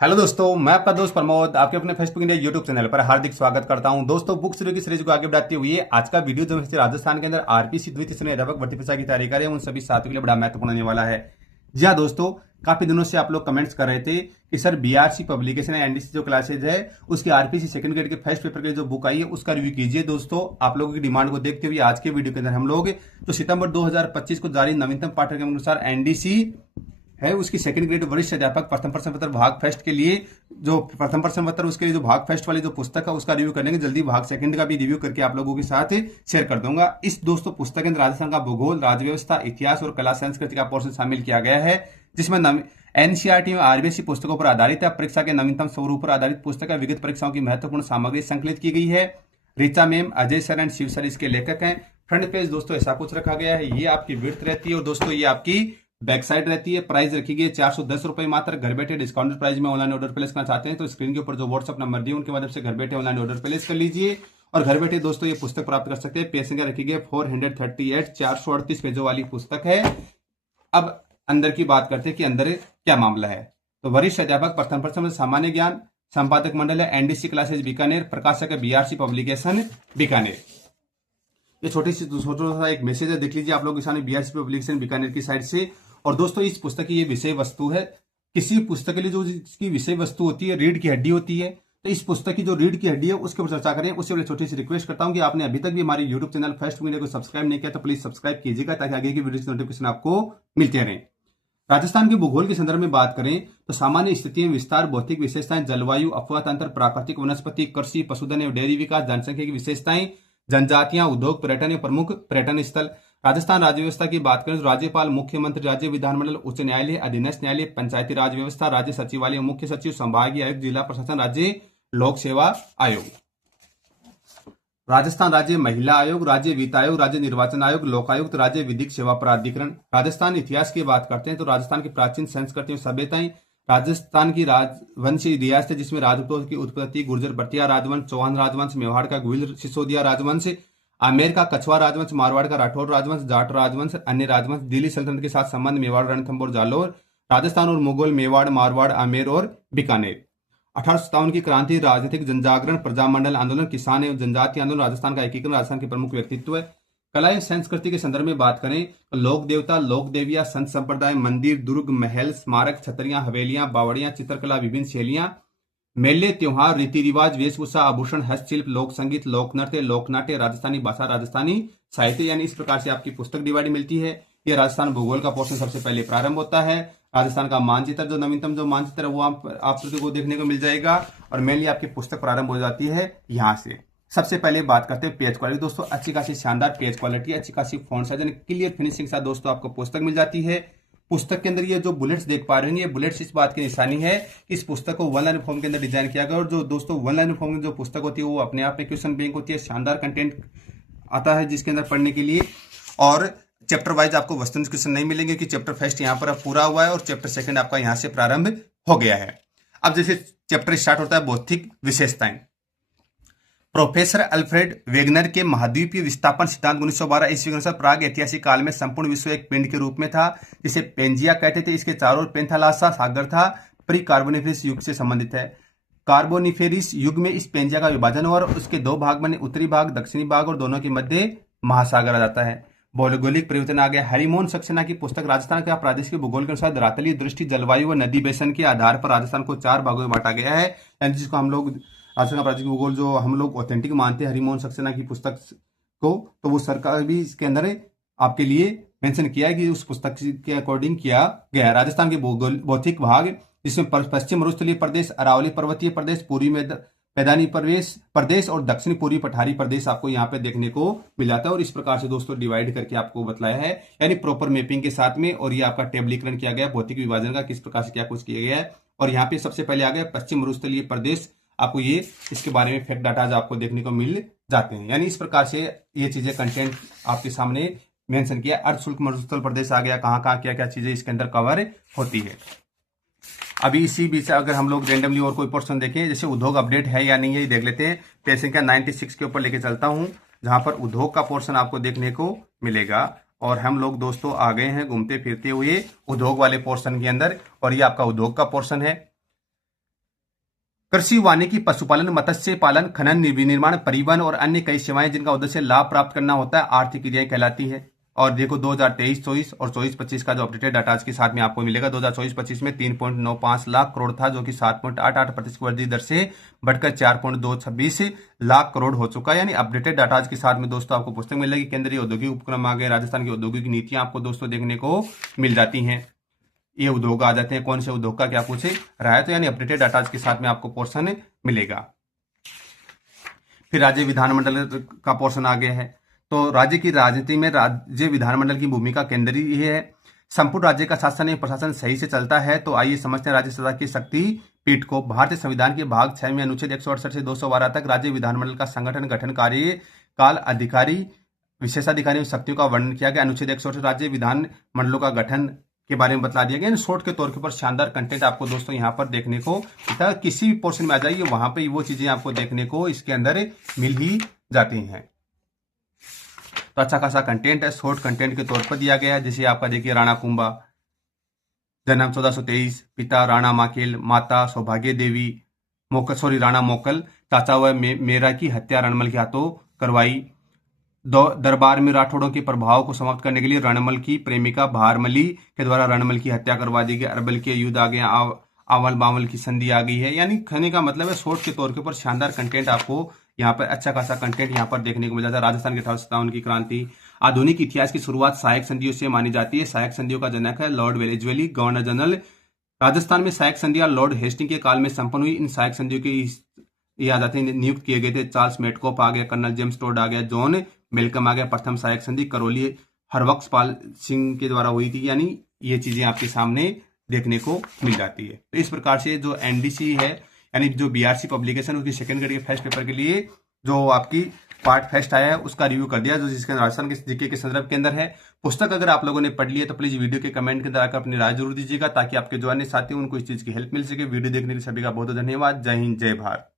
Hello दोस्तों, मैं आपका दोस्त प्रमोद आपके अपने फेसबुक इंडिया यूट्यूब चैनल पर हार्दिक स्वागत करता हूं। दोस्तों, बुक सीरीज की सीरीज को आगे बढ़ाते हुए आज का वीडियो जो है राजस्थान के अंदर आरपीसी द्वितीय श्रेणी अध्यापक भर्ती परीक्षा की तैयारी करें उन सभी छात्रों के लिए बड़ा महत्वपूर्ण होने वाला है। जी हाँ दोस्तों, काफी दिनों से आप लोग कमेंट्स कर रहे थे कि सर बीआरसी पब्लिकेशन एनडीसी जो क्लासेज है उसकी आरपीसी सेकंड ग्रेड के फर्स्ट पेपर के जो बुक आई है उसका रिव्यू कीजिए। दोस्तों, आप लोगों की डिमांड को देखते हुए आज के वीडियो के अंदर हम लोग जो सितंबर 2025 को जारी नवीनतम पाठ्यक्रम के अनुसार एनडीसी है उसकी सेकंड ग्रेड वरिष्ठ अध्यापक प्रथम प्रश्न पत्र भाग फर्स्ट के लिए जो प्रथम प्रश्न पत्र उसके लिए जो भाग फर्स्ट वाली जो पुस्तक है उसका रिव्यू करने के जल्दी भाग सेकंड का भी रिव्यू करके आप लोगों के साथ शेयर कर दूंगा। इस दोस्तों पुस्तक के अंदर राजस्थान का भूगोल, राज्यव्यवस्था, इतिहास और कला संस्कृति का पोर्शन शामिल किया गया है, जिसमें एनसीईआरटी में आरबीएसई पुस्तकों पर आधारित है। परीक्षा के नवीनतम स्वरूप पर आधारित पुस्तक है। विगत परीक्षाओं की महत्वपूर्ण सामग्री संकलित की गई है। Richa ma'am, Ajay sir and Shiv sir इसके लेखक हैं। फ्रंट पेज दोस्तों ऐसा कुछ रखा गया है। ये आपकी विड्थ रहती है और दोस्तों ये आपकी बैक साइड रहती है। प्राइस रखी गई 410 रुपए मात्र। घर बैठे डिस्काउंटेड प्राइस में ऑनलाइन ऑर्डर प्लेस करना चाहते हैं तो स्क्रीन के ऊपर जो व्हाट्सअप नंबर दिए उनके माध्यम से घर बैठे ऑनलाइन ऑर्डर प्लेस कर लीजिए और घर बैठे दोस्तों ये पुस्तक प्राप्त कर सकते हैं। पेज संख्या रखी गई 438, 438 पेजों वाली पुस्तक है। अब अंदर की बात करते हैं कि अंदर क्या मामला है। तो वरिष्ठ अध्यापक प्रथम प्रश्न सामान्य ज्ञान, संपादक मंडल है एनडीसी क्लासेज बीकानेर, प्रकाशक है बीआरसी पब्लिकेशन बीकानेर। ये छोटा सा एक मैसेज है, देख लीजिए आप लोग सामने बीआरसी पब्लिकेशन बीकानेर की साइड से। और दोस्तों इस पुस्तक की ये विषय वस्तु है। किसी पुस्तक के लिए जो इसकी विषय वस्तु होती है रीढ़ की हड्डी होती है, तो इस पुस्तक की जो रीढ़ की हड्डी है उसके ऊपर चर्चा करें। उससे पहले छोटी सी रिक्वेस्ट करता हूं कि आपने अभी तक भी हमारे यूट्यूब चैनल फर्स्ट मीडिया को सब्सक्राइब नहीं किया तो प्लीज सब्सक्राइब कीजिएगा ताकि आगे की वीडियो की नोटिफिकेशन आपको मिलते रहें। राजस्थान के भूगोल के संदर्भ में बात करें तो सामान्य स्थितियां, विस्तार, भौतिक विशेषताएं, जलवायु, अपवाह तंत्र, प्राकृतिक वनस्पति, कृषि, पशुधन एवं डेयरी विकास, जनसंख्या की विशेषताएं, जनजातियां, उद्योग, पर्यटन या प्रमुख पर्यटन स्थल। राजस्थान राज्य व्यवस्था की बात करें तो राज्यपाल, मुख्यमंत्री, राज्य विधानमंडल, उच्च न्यायालय, अधीनस्थ न्यायालय, पंचायती राज व्यवस्था, राज्य सचिवालय, मुख्य सचिव, संभागीय आयुक्त, जिला प्रशासन, राज्य लोक सेवा आयोग। राजस्थान राज्य महिला आयोग, राज्य वित्त आयोग, राज्य निर्वाचन आयोग, लोकायुक्त, राज्य विधिक सेवा प्राधिकरण। राजस्थान इतिहास की बात करते हैं तो राजस्थान की प्राचीन संस्कृतियों सभ्यताएं। राजस्थान की राजवंशी रियासत है जिसमें राजपूतों की उत्पत्ति, गुर्जर भटिया राजवंश, चौहान राजवंश, मेवाड़ का गुहिल सिसोदिया राजवंश, आमेर का कछवा राजवंश, मारवाड़ का राठौर राजवंश, जाट राजवंश, अन्य राजवंश, दिल्ली सल्तनत के साथ संबंध, मेवाड़, रणथंभौर, जालौर। राजस्थान और मुगल, मेवाड़, मारवाड़, आमेर और बीकानेर। 1857 की क्रांति, राजनीतिक जनजागरण, प्रजामंडल आंदोलन, किसान एवं जनजातीय आंदोलन, राजस्थान का एकीकरण राजस्थान के प्रमुख व्यक्तित्व है। कला एवं संस्कृति के संदर्भ में बात करें तो लोक देवता, लोक देवियां, संत संप्रदाय, मंदिर, दुर्ग, महल, स्मारक, छतरियां, हवेलियां, बावड़ियां, चित्रकला, विभिन्न शैलियां, मेले, त्योहार, रीति रिवाज, वेशभूषा, आभूषण, हस्तशिल्प, लोक संगीत, लोक नृत्य, लोकनाट्य, राजस्थानी भाषा, राजस्थानी साहित्य, यानी इस प्रकार से आपकी पुस्तक डिवाइड मिलती है। यह राजस्थान भूगोल का पोर्शन सबसे पहले प्रारंभ होता है। राजस्थान का मानचित्र जो नवीनतम जो मानचित्र है वो आप को देखने को मिल जाएगा और मेनली आपकी पुस्तक प्रारंभ हो जाती है यहाँ से। सबसे पहले बात करते हैं पेज क्वालिटी। दोस्तों अच्छी खासी शानदार पेज क्वालिटी, अच्छी खासी फॉन्ट साइज, क्लियर फिनिशिंग के साथ दोस्तों आपको पुस्तक मिल जाती है। पुस्तक के अंदर ये जो बुलेट्स देख पा रहे हैं ये बुलेट्स इस बात की निशानी है कि इस पुस्तक को वन लाइन फॉर्म के अंदर डिजाइन किया गया और जो दोस्तों वन लाइन फॉर्म में जो पुस्तक होती है वो अपने आप में क्वेश्चन बैंक होती है। शानदार कंटेंट आता है जिसके अंदर पढ़ने के लिए और चैप्टर वाइज आपको वस्तुनिष्ठ क्वेश्चन नहीं मिलेंगे कि चैप्टर फर्स्ट यहाँ पर पूरा हुआ है और चैप्टर सेकंड आपका यहाँ से प्रारंभ हो गया है। अब जैसे चैप्टर स्टार्ट होता है भौतिक विशेषताएं। प्रोफेसर अल्फ्रेड वेगनर के महाद्वीपीय विस्थापन सिद्धांत 1912 ईस्वी के अनुसार प्राग ऐतिहासिक काल में संपूर्ण विश्व एक पिंड के रूप में था जिसे पेंजिया कहते थे। इसके चारों ओर पेंथालासा सागर था। प्री कार्बोनिफेरस युग से संबंधित है। कार्बोनिफेरस युग में इस पेंजिया का विभाजन हुआ और उसके दो भाग बने, उत्तरी भाग, दक्षिणी भाग और दोनों के मध्य महासागर आ जाता है। भौगोलिक परिवर्तन आ गया। हरिमोहन सक्सेना की पुस्तक राजस्थान का प्रादेशिक भूगोल के अनुसार धरातलीय दृष्टि, जलवायु व नदी बेसन के आधार पर राजस्थान को 4 भागों में बांटा गया है, यानी जिसको हम लोग राजस्थान का प्रादेशिक भूगोल जो हम लोग ऑथेंटिक मानते हैं हरिमोहन सक्सेना की पुस्तक को, तो वो सरकार भी इसके अंदर आपके लिए मेंशन किया है कि उस पुस्तक के अकॉर्डिंग किया गया है। राजस्थान के भौतिक भाग जिसमें पश्चिम मरुस्थलीय प्रदेश, अरावली पर्वतीय प्रदेश, पूर्वी मैदानी प्रदेश और दक्षिण पूर्वी पठारी प्रदेश आपको यहाँ पे देखने को मिल जाता है और इस प्रकार से दोस्तों डिवाइड करके आपको बताया है, यानी प्रॉपर मैपिंग के साथ में। और ये आपका टेबलीकरण किया गया भौतिक विभाजन का, किस प्रकार से क्या कुछ किया गया है। और यहाँ पे सबसे पहले आ गया पश्चिम मरुस्थलीय प्रदेश, आपको ये इसके बारे में फैक्ट डाटा आपको देखने को मिल जाते हैं। यानी इस प्रकार से ये चीजें कंटेंट आपके सामने मेंशन किया। अर्ध शुष्क मरुस्थल प्रदेश आ गया, कहाँ कहाँ क्या क्या चीजें इसके अंदर कवर होती है। अभी इसी बीच अगर हम लोग रेंडमली और कोई पोर्शन देखें, जैसे उद्योग अपडेट है या नहीं है, ये देख लेते हैं। पेज संख्या 96 के ऊपर लेके चलता हूं जहां पर उद्योग का पोर्शन आपको देखने को मिलेगा और हम लोग दोस्तों आ गए हैं घूमते फिरते हुए उद्योग वाले पोर्शन के अंदर और ये आपका उद्योग का पोर्शन है। कृषि, वानिकी, पशुपालन, मत्स्य पालन, खनन, विनिर्माण, परिवहन और अन्य कई सेवाएं जिनका उद्देश्य लाभ प्राप्त करना होता है, आर्थिक क्रियाएं कहलाती है। और देखो 2023-24 और 24-25 का जो अपडेटेड डाटा आज के साथ में आपको मिलेगा, 2024-25 में 3.95 लाख करोड़ था, जो कि 7.88% वृद्धि दर से बढ़कर 4.226 लाख करोड़ हो चुका है। यानी अपडेटेड डाटा आज के साथ में दोस्तों आपको पुस्तक मिलेगी। केंद्रीय औद्योगिक उपक्रम आ गए, राजस्थान की औद्योगिक नीतियां आपको दोस्तों देखने को मिल जाती हैं। ये उद्योग आ जाते हैं, कौन से उद्योग का क्या कुछ रहा है, तो यानी अपडेटेड डाटा के साथ में आपको पोर्शन मिलेगा। फिर राज्य विधानमंडल का पोर्शन आ गया है। तो राज्य की राजनीति में राज्य विधानमंडल की भूमिका केंद्रीय है। संपूर्ण राज्य का शासन एवं प्रशासन सही से चलता है। तो आइए समझते हैं राज्यसभा की शक्ति पीठ को। भारतीय संविधान के भाग 6 में अनुच्छेद 168 से 212 तक राज्य विधानमंडल का संगठन, गठन, कार्यकाल, अधिकारी, विशेषाधिकारी शक्तियों का वर्णन किया गया। अनुच्छेद 168 राज्य विधानमंडलों का गठन के बारे में बतला दिया गया। शॉर्ट के तौर के ऊपर शानदार कंटेंट आपको दोस्तों यहाँ पर देखने को मिलता है। किसी भी पोर्शन में आ जाइए, वहां पे वो चीजें आपको देखने को इसके अंदर मिल ही जाती हैं। तो अच्छा खासा कंटेंट है, शॉर्ट कंटेंट के तौर पर दिया गया है। जैसे आपका देखिए, राणा कुंभा, जन्म 1423, पिता राणा माकेल, माता सौभाग्य देवी, राणा मोकल, चाचा व मेरा की हत्या रणमल के हाथों करवाई। दरबार में राठौड़ों के प्रभाव को समाप्त करने के लिए रणमल की प्रेमिका भारमली के द्वारा रणमल की हत्या करवा दी गई। अरबल के युद्ध आ गया, आवल बावल की संधि आ गई है। यानी कहने का मतलब है शॉर्ट के तौर के ऊपर शानदार कंटेंट आपको यहाँ पर, अच्छा खासा कंटेंट यहाँ पर देखने को मिल जाता है। राजस्थान के 1857 की क्रांति। आधुनिक इतिहास की शुरुआत सहायक संधियों से मानी जाती है। सहायक संधियों का जनक है लॉर्ड वेलेजवेली, गवर्नर जनरल। राजस्थान में सहायक संधियां लॉर्ड हेस्टिंग के काल में संपन्न हुई। इन सहायक संधियों के याद आते हैं नियुक्त किए गए थे चार्ल्स मेटकोप आ गया, कर्नल जेम्स टोड आ गया, जॉन मेलकम आ गया। प्रथम सहायक संधि करौली हरबख्श पाल सिंह के द्वारा हुई थी। यानी ये चीजें आपके सामने देखने को मिल जाती है। तो इस प्रकार से जो एनडीसी है, यानी जो बीआरसी पब्लिकेशन, उसकी सेकंड ग्रेड के फर्स्ट पेपर के लिए जो आपकी पार्ट फर्स्ट आया है उसका रिव्यू कर दिया, जो जिसके राजस्थान के जीके के संदर्भ के अंदर है। पुस्तक अगर आप लोगों ने पढ़ ली है तो प्लीज वीडियो के कमेंट के अंदर आकर अपनी राय जरूर दीजिएगा, ताकि आपके जो अन्य साथी उनको इस चीज की हेल्प मिल सके। वीडियो देखने के लिए सभी का बहुत धन्यवाद। जय हिंद, जय भारत।